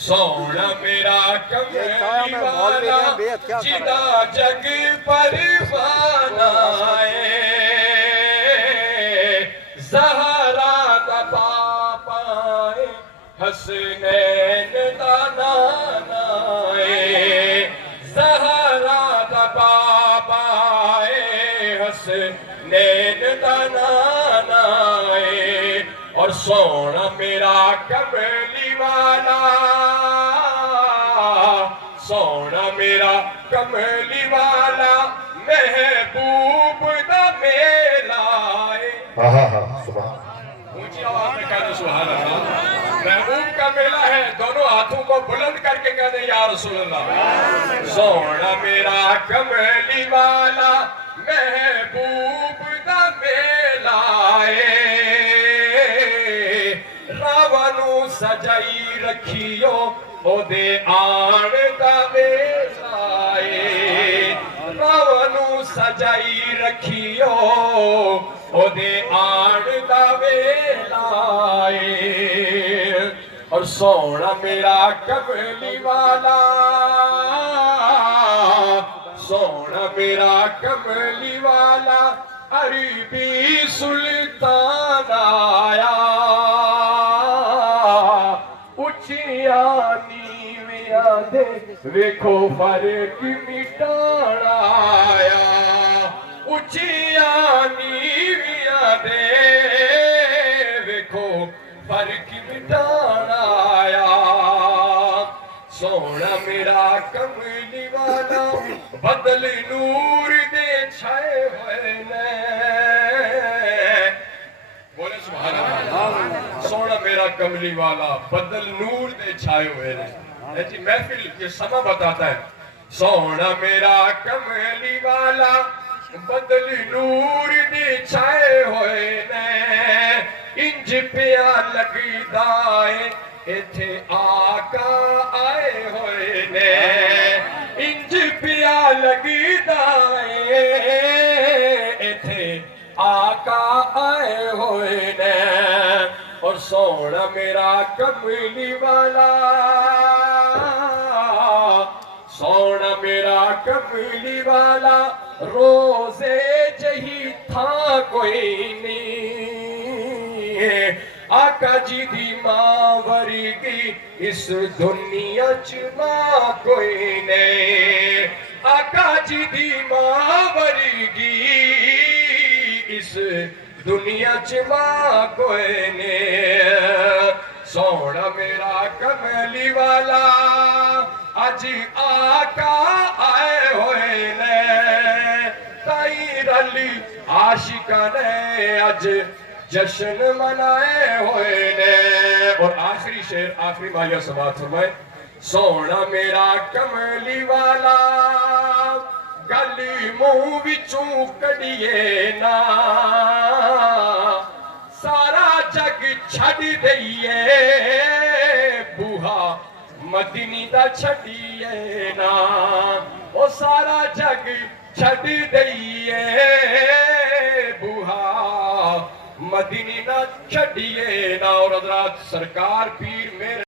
سونا میرا کملی والا جدا جگ پر فانائے زہرا دا پاپائے حسنین دا نانائے زہرا دا پاپائے حسنین دا نانائے اور سونا میرا کملی والا سونا میرا کملی والا محبوب دا میلائے اونچی آواز میں کہہ دیں سبحان اللہ محبوب کا میلہ ہے دونوں ہاتھوں کو بلند کر کے کہہ دیں یا رسول اللہ سونا میرا کملی والا محبوب دا میلائے راونو سجائی رکھیو او دے آن دا ویلائے راونو سجائی رکھیو او دے آن دا ویلائے اور سونا میرا کملی والا سونا میرا کملی والا عربی سلطان آیا دے ویکھو فرق مٹانا آیا اچھیا نیویاں دے ویکھو فرق مٹانا آیا سونا میرا کملی والا بدل نور دے چھائے ہوئے نے بولے سبحان اللہ سونا میرا کملی والا بدل نور دے چھائے ہوئے نے جی محفل یہ سما بتاتا ہے سونا میرا کملی والا بدل نور دی چھائے ہوئے نے انج پیا لگی دائے ایتھے آقا آئے ہوئے نے انج پیا لگی دائے ایتھے آقا آئے ہوئے نے اور سونا میرا کملی والا سونا میرا کملی والا روزے جہی تھا کوئی نہیں آقا جی دی ماں ورگی اس دنیا چ ماں کوئی نہیں آقا جی دی ماں ورگی اس دنیا چ ماں کوئی نہیں سونا میرا کملی والا آج آقا آئے ہوئے نے تائی رلی عاشقہ نے آج جشن منائے ہوئے نے اور آخری شعر آخری مالیہ سبات فرمائے سونا میرا کملی والا گلی منہ وچوں کڈیے نا سارا جگ چھڈ دئیے بوہا مدنی دا چھڈیے نا او سارا جگ چھڈ دئیے بوہا مدنی دا چھڈیے نا اور حضرات سرکار پیر میرے